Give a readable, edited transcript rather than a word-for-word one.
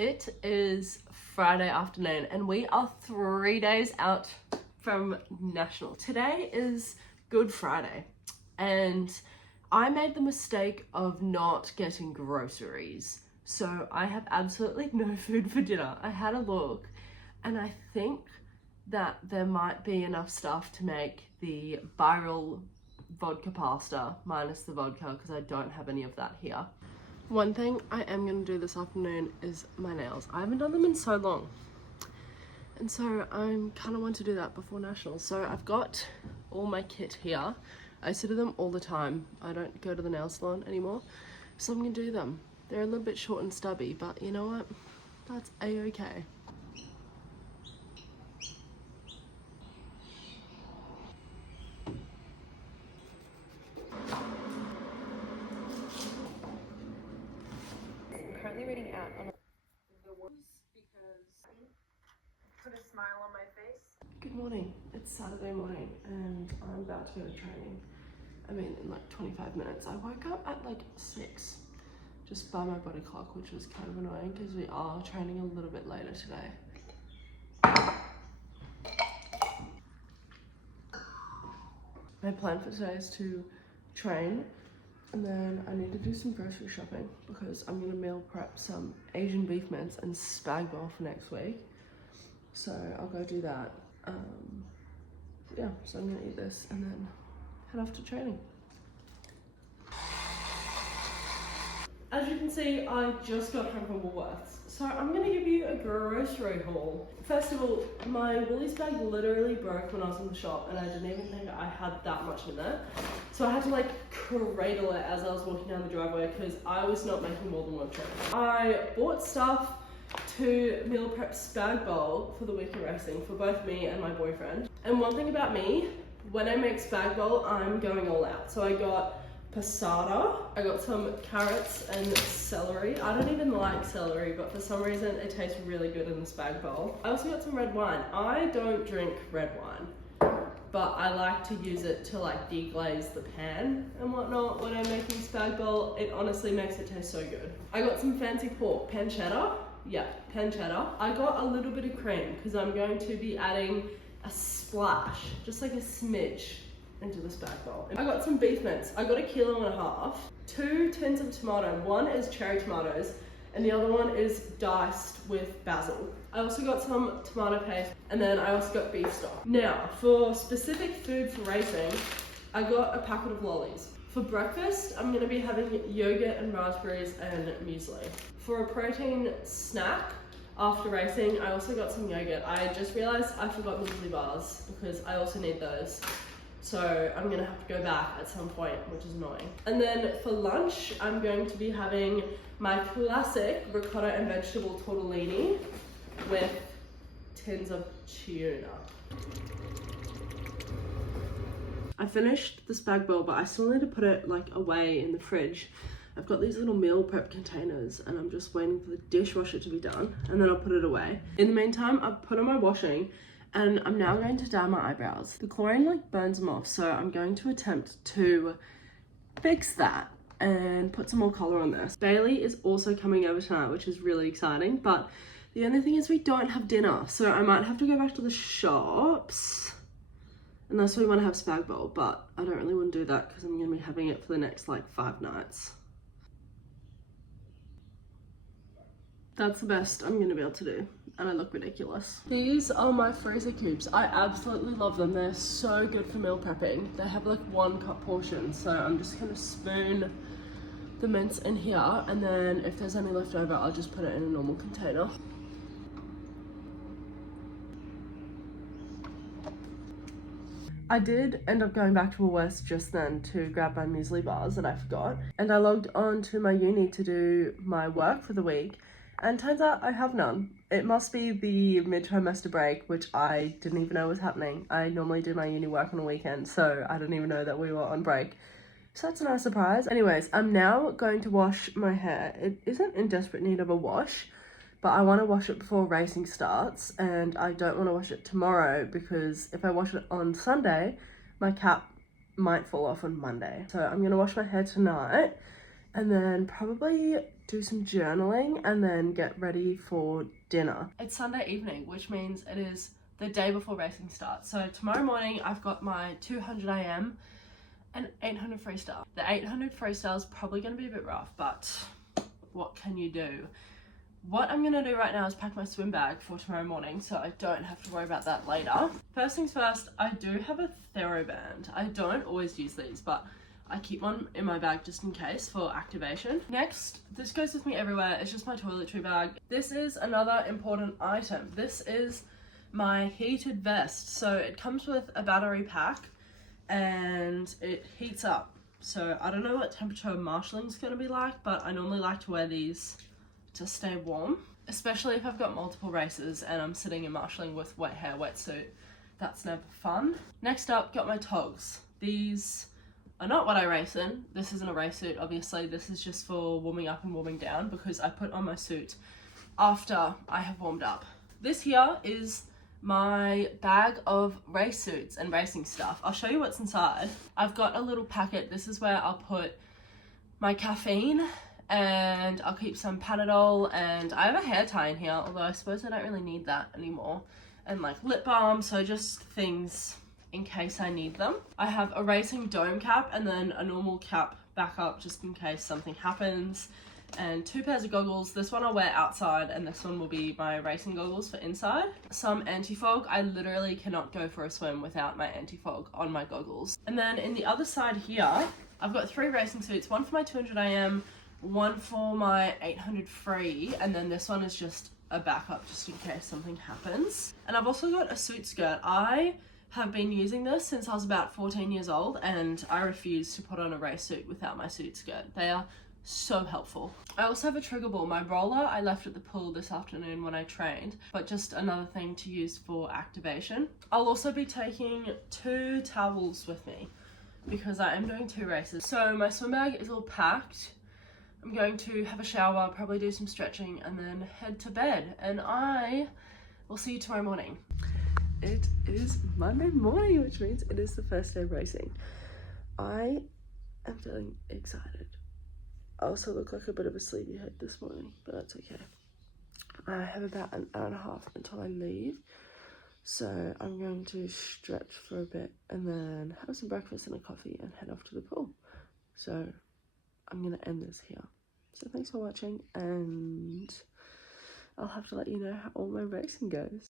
It is Friday afternoon and we are 3 days out from National. Today is Good Friday and I made the mistake of not getting groceries. So I have absolutely no food for dinner. I had a look and I think that there might be enough stuff to make the viral vodka pasta minus the vodka because I don't have any of that here. One thing I am going to do this afternoon is my nails. I haven't done them in so long. And so I'm kind of want to do that before National. So I've got all my kit here. I used to do them all the time. I don't go to the nail salon anymore. So I'm going to do them. They're a little bit short and stubby, but you know what? That's a-okay. Currently reading out on the words because put a smile on my face. Good morning. It's Saturday morning and I'm about to go to training. I mean, in like 25 minutes. I woke up at like 6 just by my body clock, which was kind of annoying because we are training a little bit later today. My plan for today is to train and then I need to do some grocery shopping because I'm going to meal prep some Asian beef mince and spag bowl for next week. So I'll go do that. Yeah, so I'm going to eat this and then head off to training. As you can see, I just got home from Woolworths. So I'm going to give you a grocery haul. First of all, my Woolies bag literally broke when I was in the shop and I didn't even think I had that much in there. So I had to like cradle it as I was walking down the driveway because I was not making more than one trip. I bought stuff to meal prep spag bowl for the week of racing for both me and my boyfriend. And one thing about me, when I make spag bowl, I'm going all out. So I got passata, I got some carrots and celery. I don't even like celery, but for some reason it tastes really good in the spag bowl. I also got some red wine. I don't drink red wine, but I like to use it to like deglaze the pan and whatnot when I'm making spag bowl. It honestly makes it taste so good. I got some fancy pork, pancetta. Yeah, pancetta. I got a little bit of cream because I'm going to be adding a splash, just like a smidge, into the spag bowl. I got some beef mince. I got 1.5 kilos. 2 tins of tomato. One is cherry tomatoes and the other one is diced with basil. I also got some tomato paste and then I also got beef stock. Now, for specific food for racing, I got a packet of lollies. For breakfast, I'm gonna be having yogurt and raspberries and muesli. For a protein snack, after racing, I also got some yogurt. I just realized I forgot muesli bars because I also need those. So I'm gonna have to go back at some point, which is annoying. And then for lunch, I'm going to be having my classic ricotta and vegetable tortellini with tins of tuna. I finished the spag bowl, but I still need to put it like away in the fridge. I've got these little meal prep containers and I'm just waiting for the dishwasher to be done and then I'll put it away. In the meantime, I've put on my washing and I'm now going to dye my eyebrows. The chlorine like burns them off, so I'm going to attempt to fix that and put some more color on this. Bailey is also coming over tonight, which is really exciting, but the only thing is we don't have dinner, so I might have to go back to the shops unless we want to have spag bowl, but I don't really want to do that because I'm going to be having it for the next like 5 nights. That's the best I'm going to be able to do. And I look ridiculous. These are my freezer cubes. I absolutely love them. They're so good for meal prepping. They have like 1 cup portion. So I'm just going to spoon the mince in here. And then if there's any left over, I'll just put it in a normal container. I did end up going back to Woolworths just then to grab my muesli bars that I forgot. And I logged on to my uni to do my work for the week. And turns out I have none. It must be the mid-trimester break, which I didn't even know was happening. I normally do my uni work on a weekend, so I didn't even know that we were on break. So that's a nice surprise. Anyways, I'm now going to wash my hair. It isn't in desperate need of a wash, but I want to wash it before racing starts, and I don't want to wash it tomorrow because if I wash it on Sunday, my cap might fall off on Monday. So I'm going to wash my hair tonight and then probably do some journaling, and then get ready for dinner. It's Sunday evening, which means it is the day before racing starts. So tomorrow morning I've got my 200 AM and 800 freestyle. The 800 freestyle is probably going to be a bit rough, but what can you do? What I'm going to do right now is pack my swim bag for tomorrow morning so I don't have to worry about that later. First things first, I do have a TheraBand. I don't always use these, but I keep one in my bag just in case for activation. Next, this goes with me everywhere. It's just my toiletry bag. This is another important item. This is my heated vest. So it comes with a battery pack and it heats up. So I don't know what temperature marshalling is going to be like, but I normally like to wear these to stay warm, especially if I've got multiple races and I'm sitting in marshalling with wet hair, wetsuit. That's never fun. Next up, got my togs. These are not what I race in. This isn't a race suit, obviously. This is just for warming up and warming down because I put on my suit after I have warmed up. This here is my bag of race suits and racing stuff. I'll show you what's inside. I've got a little packet. This is where I'll put my caffeine, and I'll keep some Panadol, and I have a hair tie in here, although I suppose I don't really need that anymore, and like lip balm, so just things in case I need them. I have a racing dome cap and then a normal cap backup just in case something happens, and 2 pairs of goggles. This one I'll wear outside and this one will be my racing goggles for inside. Some anti-fog. I literally cannot go for a swim without my anti-fog on my goggles. And then in the other side here, I've got 3 racing suits, one for my 200 AM, one for my 800 free, and then this one is just a backup just in case something happens. And I've also got a suit skirt. I have been using this since I was about 14 years old, and I refuse to put on a race suit without my suit skirt. They are so helpful. I also have a trigger ball. My roller I left at the pool this afternoon when I trained, but just another thing to use for activation. I'll also be taking 2 towels with me because I am doing 2 races. So my swim bag is all packed. I'm going to have a shower, probably do some stretching, and then head to bed. And I will see you tomorrow morning. It is Monday morning, which means it is the first day of racing. I am feeling excited. I also look like a bit of a sleepyhead this morning, but that's okay. I have about an hour and a half until I leave, so I'm going to stretch for a bit and then have some breakfast and a coffee and head off to the pool. So I'm going to end this here. So thanks for watching, and I'll have to let you know how all my racing goes.